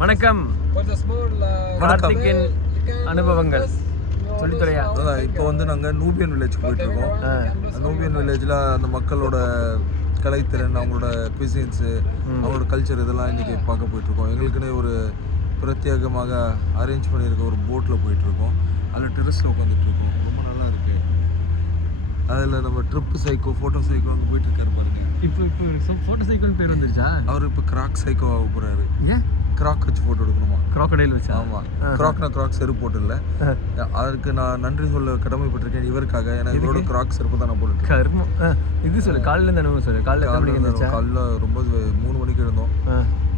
வணக்கம். கார்த்திக்கின் அனுபவங்கள் சொல்லித்தரையா. இப்போ வந்து நாங்கள் நூபியன் வில்லேஜ் போயிட்டுருக்கோம். நூபியன் வில்லேஜில் அந்த மக்களோட கலைத்திறன், அவங்களோட குவிசின்ஸு, அவங்களோட கல்ச்சர் இதெல்லாம் இன்றைக்கி பார்க்க போயிட்டுருக்கோம். எங்களுக்குன்னே ஒரு பிரத்யேகமாக அரேஞ்ச் பண்ணியிருக்க ஒரு போட்டில் போயிட்டுருக்கோம். அதில் டெரஸில் உட்காந்துட்ருக்கோம். ரொம்ப நல்லா இருக்குது. அதில் நம்ம ட்ரிப்பு சைக்கோ, ஃபோட்டோ சைக்கோ அங்கே போயிட்டுருக்காரு பாருங்க. இப்போ ஃபோட்டோ சைக்கோன்னு பேர் வந்துருச்சா? அவர் இப்போ கிராக் சைக்கோ ஆக போகிறாரு. ஏன் கிராக் வச்சு ஃபோட்டோ எடுக்கணுமா? க்ராக்கடைல் வச்சா? ஆமாம். கிராக் செருப்பு போட்டு இல்லை. அதுக்கு நான் நன்றி சொல்ல கடமைப்பட்டிருக்கேன் இவருக்காக. ஏன்னா இவரோட கிராக் செருப்பு தான் நான் போட்டுருக்கேன். கர்மம். இது சொல்லு, காலையில் இருந்து அனுபவம் சொல்லு. காலைல ரொம்ப 3 மணிக்கு எழுந்தோம்.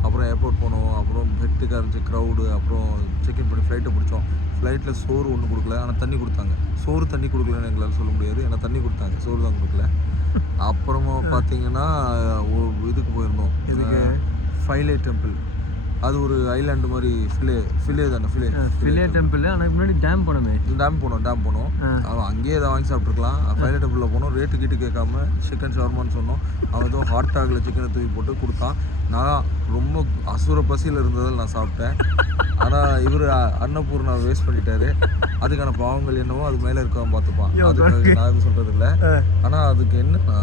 அப்புறம் ஏர்போர்ட் போனோம். அப்புறம் பெட்டுக்கு இருந்துச்சு க்ரௌடு. அப்புறம் செக்இன் பண்ணி ஃப்ளைட்டை பிடிச்சோம். ஃப்ளைட்டில் சோறு ஒன்றும் கொடுக்கல, ஆனால் தண்ணி கொடுத்தாங்க. சோறு தண்ணி கொடுக்கலன்னு எங்களால் சொல்ல முடியாது, ஏன்னா தண்ணி கொடுத்தாங்க, சோறு தான் கொடுக்கல. அப்புறமா பார்த்தீங்கன்னா இதுக்கு போயிருந்தோம். இதுக்கு ஃபைலே டெம்பிள். அது ஒரு ஐலாண்டு மாதிரி. ஃபிலே தானே? ஃபிலே டெம்பிள். ஆனால் முன்னாடி டேம் போனோமே. டேம் போனோம். அவன் அங்கேயே அதை வாங்கி சாப்பிட்ருக்கலாம். ஃபைலே டெம்பிளில் போனோம். ரேட்டு கிட்டு கேட்காம சிக்கன் ஷவர்மான்னு சொன்னோம். அவன் எதுவும் ஹாட் டாகில் சிக்கனை தூக்கி போட்டு கொடுத்தான். நான் ரொம்ப அசுர பசியில் இருந்ததில் நான் சாப்பிட்டேன். ஆனால் இவர் அன்னபூர்ணா வேஸ்ட் பண்ணிட்டாரு. அதுக்கான பாவங்கள் என்னவோ அது மேலே இருக்கவன் பார்த்துப்பான். அதுக்கு நான் எதுவும் சொல்கிறது இல்லை. ஆனால் அதுக்கு என்னன்னா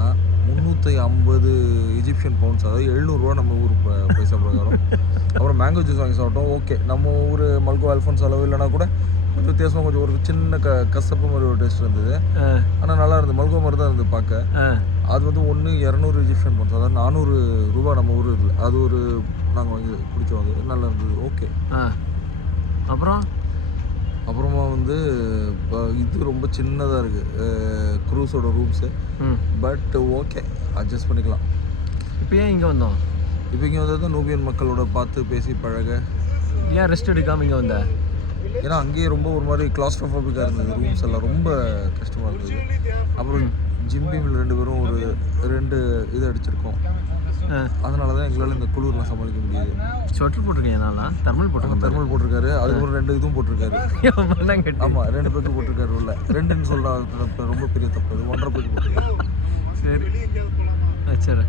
350 ஈஜிப்சியன் பவுண்ட்ஸ், அதாவது 700 ரூபா நம்ம ஊர் பைசா பிரகாரம். அப்புறம் மேங்கோ ஜூஸ் வாங்கி சாப்பிட்டோம். ஓகே, நம்ம ஊர் மல்கோ அல்ஃபோன்ஸ் அளவு இல்லைனா கூட கொஞ்சம் வித்தியாசமாக கொஞ்சம் ஒரு சின்ன கசப்பு மாதிரி ஒரு டேஸ்ட் இருந்தது. ஆனால் நல்லா இருந்தது. மல்கோ மாதிரி தான் இருந்தது பார்க்க. அது வந்து 200 ஈஜிப்சியன் பவுண்ட்ஸ், அதாவது 400 ரூபா நம்ம ஊர் இதில். அது ஒரு நாங்கள் வாங்கி குடித்தோம். அது நல்லா இருந்தது. ஓகே. அப்புறமா வந்து இது ரொம்ப சின்னதாக இருக்குது க்ரூஸோட ரூம்ஸு. பட் ஓகே, அட்ஜஸ்ட் பண்ணிக்கலாம். இப்போ ஏன் இங்கே வந்தோம்? இப்போ இங்கே வந்தது நூபியன் மக்களோட பார்த்து பேசி பழக. ஏன் ரெஸ்ட் எடுக்காமல் இங்கே வந்தேன்? ஏன்னா அங்கேயே ரொம்ப ஒரு மாதிரி கிளாஸ்ட்ரோஃபோபிக்காக இருந்தது. ரூம்ஸ் எல்லாம் ரொம்ப கஷ்டமாக இருந்தது. அப்புறம் ஜிம்பிமில் 2 பேரும் ஒரு 2 இது அடிச்சிருக்கோம். அதனால தான் எங்களால் இந்த குளிர்லாம் சமாளிக்க முடியாது. ஸ்வெட்டர் போட்டிருக்கேன். நான் தெர்மல் போட்டிருக்காரு. அதுக்கப்புறம் 2 இதுவும் போட்டிருக்காரு. ஆமாம், 2 பேருக்கு போட்டிருக்காரு. உள்ள 2ன்னு சொல்கிற ரொம்ப பெரிய தப்பு. அது 1.5 பேருக்கு போட்டிருக்காரு. சரி,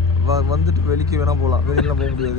வந்துட்டு வெளிக்கு வேணால் போகலாம். வெளியெல்லாம் போக முடியாது.